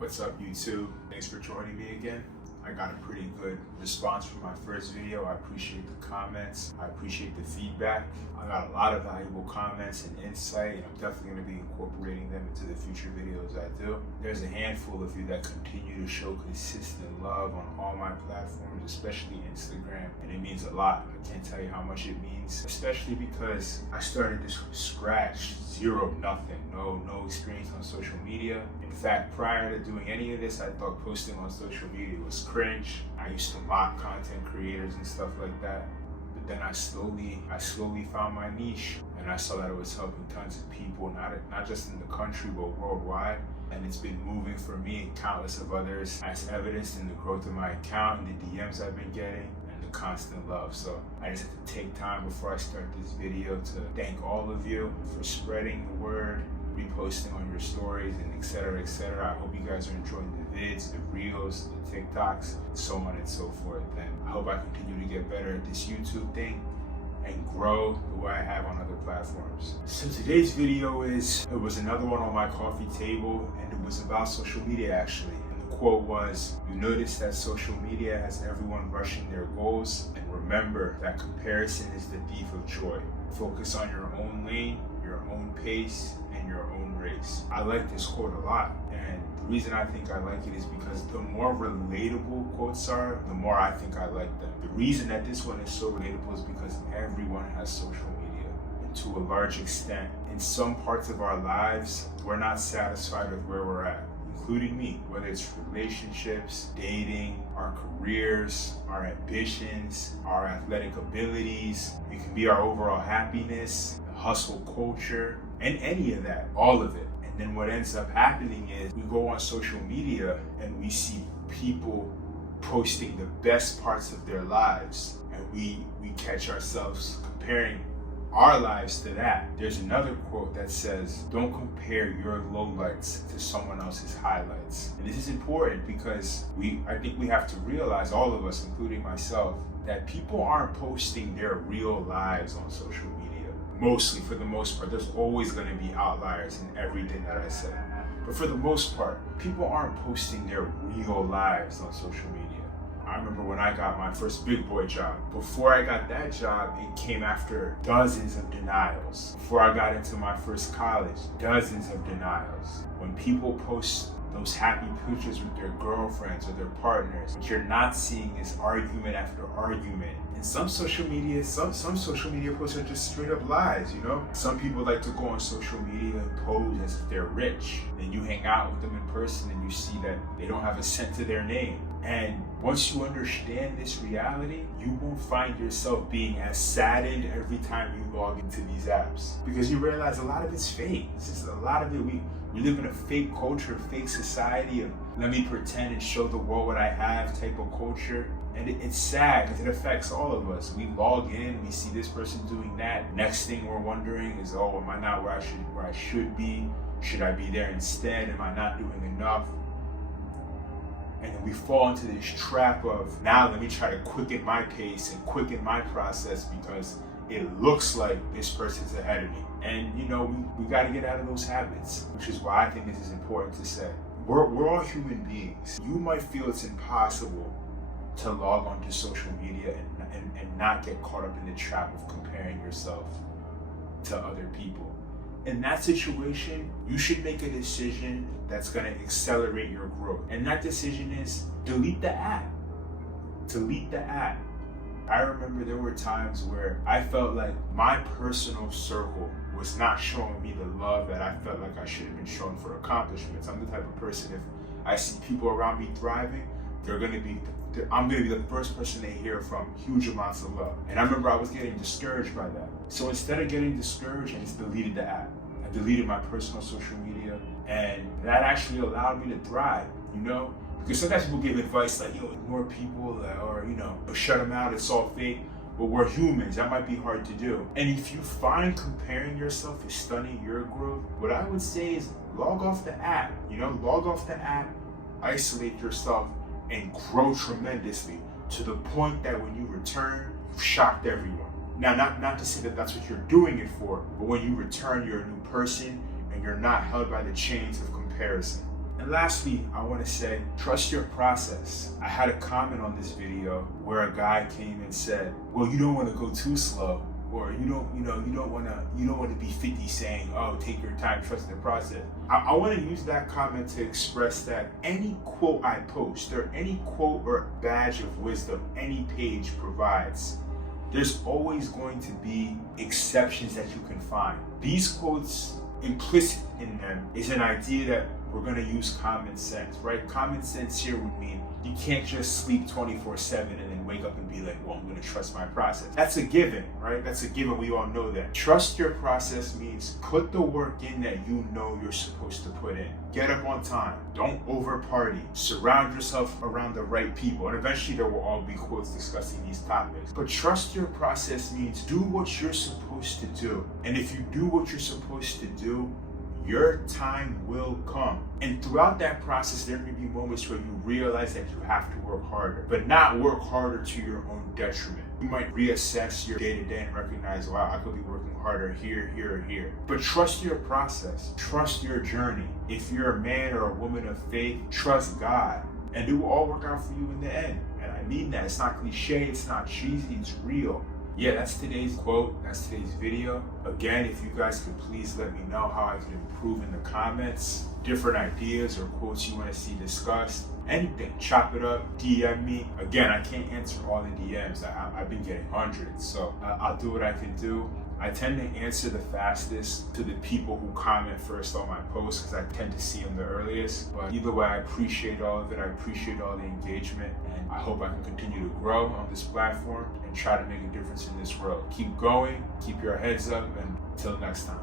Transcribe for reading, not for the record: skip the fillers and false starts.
What's up, YouTube? Thanks for joining me again. I got a pretty good response from my first video. I appreciate the comments. I appreciate the feedback. I got a lot of valuable comments and insight, and I'm definitely going to be incorporating them into the future videos I do. There's a handful of you that continue to show consistent love on all my platforms, especially Instagram, and it means a lot. I can't tell you how much it means, especially because I started this from scratch, zero, nothing, no experience on social media. In fact, prior to doing any of this, I thought posting on social media was cringe. I used to mock content creators and stuff like that. But then I slowly found my niche, and I saw that it was helping tons of people, not just in the country, but worldwide. And it's been moving for me and countless of others, as evidenced in the growth of my account and the DMs I've been getting, and the constant love. So I just have to take time before I start this video to thank all of you for spreading the word, reposting on your stories, and etc. etc. I hope you guys are enjoying the vids, the reels, the TikToks, so on and so forth. And I hope I continue to get better at this YouTube thing and grow the way I have on other platforms. So today's video it was another one on my coffee table, and it was about social media actually. And the quote was, "You notice that social media has everyone rushing their goals, and remember that comparison is the thief of joy. Focus on your own lane, your own pace, and your own race." I like this quote a lot, and the reason I think I like it is because the more relatable quotes are, the more I think I like them. The reason that this one is so relatable is because everyone has social media, and to a large extent, in some parts of our lives, we're not satisfied with where we're at, including me, whether it's relationships, dating, our careers, our ambitions, our athletic abilities. It can be our overall happiness, the hustle culture, and any of that, all of it. And then what ends up happening is we go on social media and we see people posting the best parts of their lives, and we catch ourselves comparing our lives to that. There's another quote that says, "Don't compare your lowlights to someone else's highlights." And this is important because I think we have to realize, all of us, including myself, that people aren't posting their real lives on social media. Mostly, for the most part. There's always going to be outliers in everything that I say. But for the most part, people aren't posting their real lives on social media. I remember when I got my first big boy job. Before I got that job, it came after dozens of denials. Before I got into my first college, dozens of denials. When people post those happy pictures with their girlfriends or their partners, what you're not seeing is argument after argument. And some social media posts are just straight up lies, you know? Some people like to go on social media and pose as if they're rich. Then you hang out with them in person and you see that they don't have a cent to their name. And once you understand this reality, you won't find yourself being as saddened every time you log into these apps, because you realize a lot of it's fake. It's just a lot of it. We live in a fake culture, a fake society of let me pretend and show the world what I have type of culture. And it's sad because it affects all of us. We log in, we see this person doing that. Next thing we're wondering is, oh, am I not where I should be? Should I be there instead? Am I not doing enough? And then we fall into this trap of, now let me try to quicken my pace and quicken my process because it looks like this person's ahead of me. And you know, we got to get out of those habits, which is why I think this is important to say. We're all human beings. You might feel it's impossible to log onto social media and not get caught up in the trap of comparing yourself to other people. In that situation, you should make a decision that's going to accelerate your growth. And that decision is delete the app. Delete the app. I remember there were times where I felt like my personal circle was not showing me the love that I felt like I should have been shown for accomplishments. I'm the type of person, if I see people around me thriving, I'm going to be the first person they hear from huge amounts of love. And I remember I was getting discouraged by that. So instead of getting discouraged, I just deleted the app. I deleted my personal social media, and that actually allowed me to thrive, you know? Because sometimes people give advice like, yo, ignore people, or, you know, shut them out, it's all fake. But we're humans, that might be hard to do. And if you find comparing yourself is stunning your growth, what I would say is log off the app, you know? Log off the app, isolate yourself, and grow tremendously to the point that when you return, you've shocked everyone. Now, not to say that that's what you're doing it for, but when you return, you're a new person and you're not held by the chains of comparison. And lastly, I want to say, trust your process. I had a comment on this video where a guy came and said, well, you don't want to go too slow, or you don't want to be 50 saying, oh, take your time, trust the process. I want to use that comment to express that any quote I post, or any quote or badge of wisdom any page provides, there's always going to be exceptions that you can find. These quotes, implicit in them is an idea that we're going to use common sense, right? Common sense here would mean you can't just sleep 24/7 and then wake up and be like, well, I'm going to trust my process. That's a given, right? That's a given. We all know that. Trust your process means put the work in that you know you're supposed to put in. Get up on time. Don't over party. Surround yourself around the right people. And eventually there will all be quotes discussing these topics. But trust your process means do what you're supposed to do. And if you do what you're supposed to do, your time will come. And throughout that process, there may be moments where you realize that you have to work harder, but not work harder to your own detriment. You might reassess your day-to-day and recognize, wow, I could be working harder here, here, or here. But trust your process. Trust your journey. If you're a man or a woman of faith, trust God. And it will all work out for you in the end. And I mean that. It's not cliche, it's not cheesy, it's real. Yeah, that's today's quote. That's today's video. Again, if you guys could please let me know how I can improve in the comments, different ideas or quotes you want to see discussed, anything, chop it up, DM me. Again, I can't answer all the DMs. I've been getting hundreds, so I'll do what I can do. I tend to answer the fastest to the people who comment first on my posts because I tend to see them the earliest. But either way, I appreciate all of it. I appreciate all the engagement, and I hope I can continue to grow on this platform and try to make a difference in this world. Keep going, keep your heads up, and until next time.